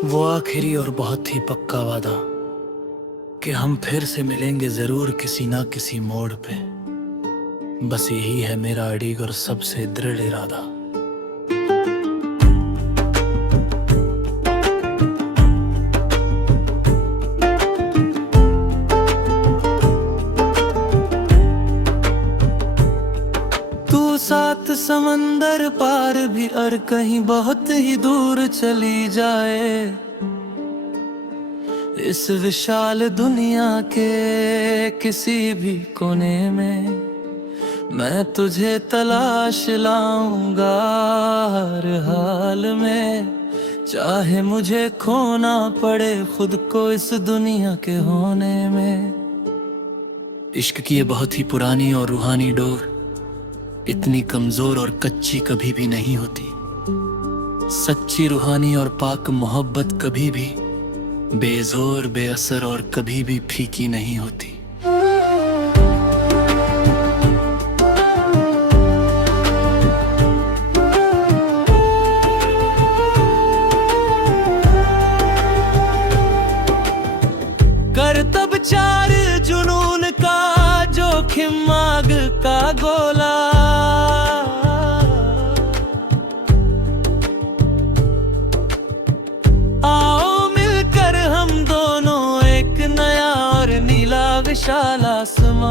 वो आखिरी और बहुत ही पक्का वादा कि हम फिर से मिलेंगे जरूर किसी ना किसी मोड़ पे। बस यही है मेरा अड़िग और सबसे दृढ़ इरादा। तू सात समंदर पार भी और कहीं बहुत ही दूर चली जाए, इस विशाल दुनिया के किसी भी कोने में मैं तुझे तलाश लाऊंगा हर हाल में। चाहे मुझे खोना पड़े खुद को इस दुनिया के होने में। इश्क की ये बहुत ही पुरानी और रूहानी डोर इतनी कमजोर और कच्ची कभी भी नहीं होती। सच्ची रूहानी और पाक मोहब्बत कभी भी बेजोर बेअसर और कभी भी फीकी नहीं होती। कर तब चार जुनून का जोखिम आग का गोला, विशाल आसमां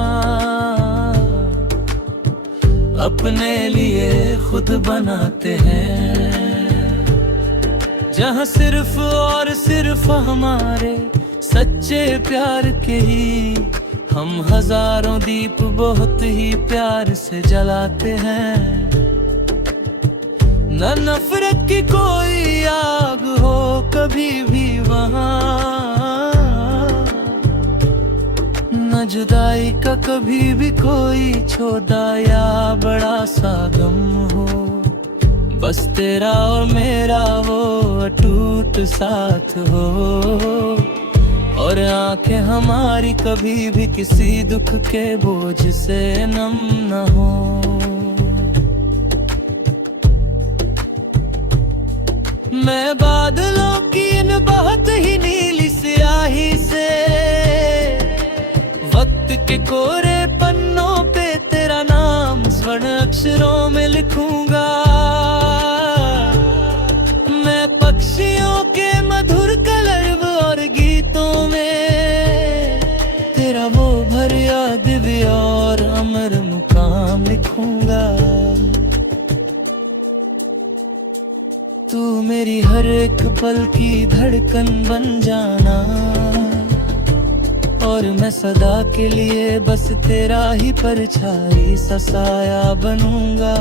अपने लिए खुद बनाते हैं, जहां सिर्फ और सिर्फ हमारे सच्चे प्यार के ही हम हजारों दीप बहुत ही प्यार से जलाते हैं। न नफरत की कोई आग हो कभी भी वहां, न जुदाई का कभी भी कोई छोटा या बड़ा सा गम हो। बस तेरा और मेरा वो अटूट साथ हो, और आंखें हमारी कभी भी किसी दुख के बोझ से नम न हो। मैं बादलों की इन बहुत ही नीली स्याही से वक्त के कोरे पन्नों पे तेरा नाम स्वर्ण अक्षरों में लिखूंगा। मैं पक्षियों के मधुर कलरव और गीतों में तेरा वो भरिया दिव्य और अमर मुकाम लिखूंगा। तू मेरी हर एक पल की धड़कन बन जाना, और मैं सदा के लिए बस तेरा ही परछाई सा साया बनूंगा।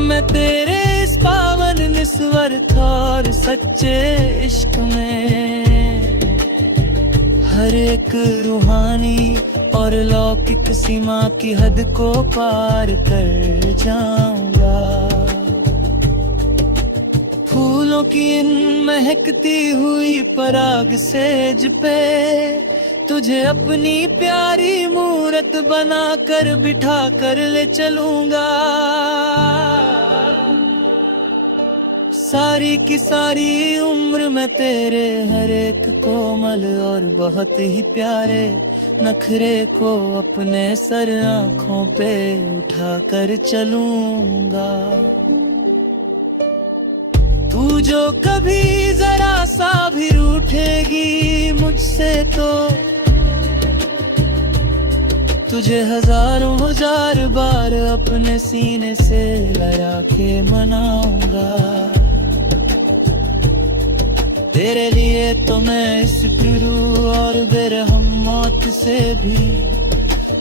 मैं तेरे इस पावन निस्वार्थ और सच्चे इश्क में हर एक रूहानी और लौकिक सीमा की हद को पार कर जाऊंगा। फूलों की इन महकती हुई पराग सेज पे तुझे अपनी प्यारी मूरत बना कर बिठा कर ले चलूंगा। सारी की सारी उम्र मैं तेरे हर एक कोमल और बहुत ही प्यारे नखरे को अपने सर आँखों पे उठा कर चलूंगा। तू जो कभी जरा सा भी रूठेगी मुझसे तो तुझे हजारों हजार बार अपने सीने से लगा के मनाऊंगा। तेरे लिए तो मैं इस फिरू और बेरहम मौत से भी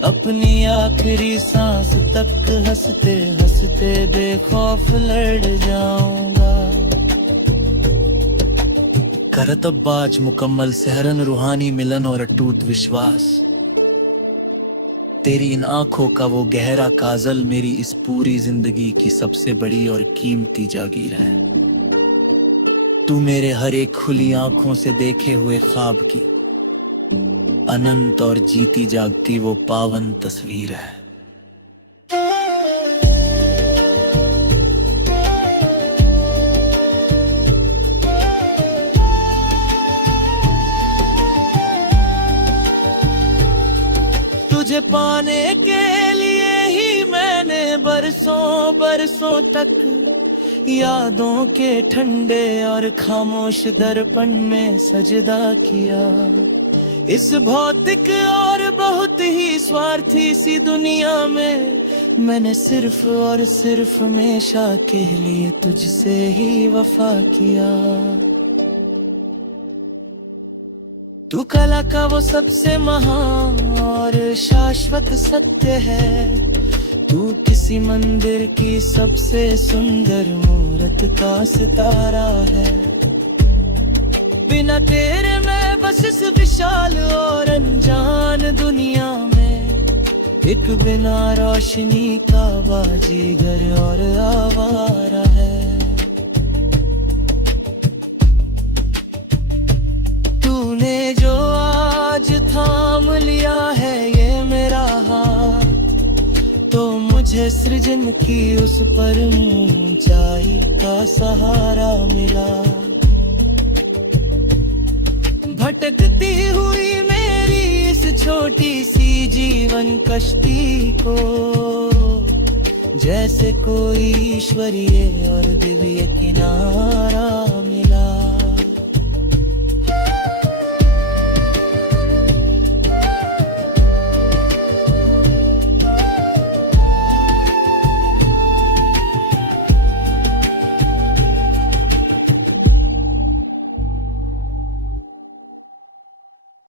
अपनी आखिरी सांस तक हंसते हंसते बेखौफ लड़ जाऊंगा। करतब बाज मुकम्मल सेहरन रूहानी मिलन और अटूट विश्वास, तेरी इन आंखों का वो गहरा काजल मेरी इस पूरी जिंदगी की सबसे बड़ी और कीमती जागीर है। तू मेरे हर एक खुली आंखों से देखे हुए ख्वाब की अनंत और जीती जागती वो पावन तस्वीर है। बरसों तक यादों के ठंडे और खामोश दर्पण में सजदा किया। इस भौतिक और बहुत ही स्वार्थी सी दुनिया में मैंने सिर्फ और सिर्फ हमेशा के लिए तुझसे ही वफा किया। तू कला का वो सबसे महान और शाश्वत सत्य है। तू किसी मंदिर की सबसे सुंदर मूरत का सितारा है। बिना तेरे मैं बस इस विशाल और अनजान दुनिया में एक बिना रोशनी का बाजीगर और आवारा है। तूने जो आज थाम लिया है ये मेरा हाथ, तो मुझे सृजन की उस परम ऊंचाई का सहारा मिला। भटकती हुई मेरी इस छोटी सी जीवन कश्ती को जैसे कोई ईश्वरीय और दिव्य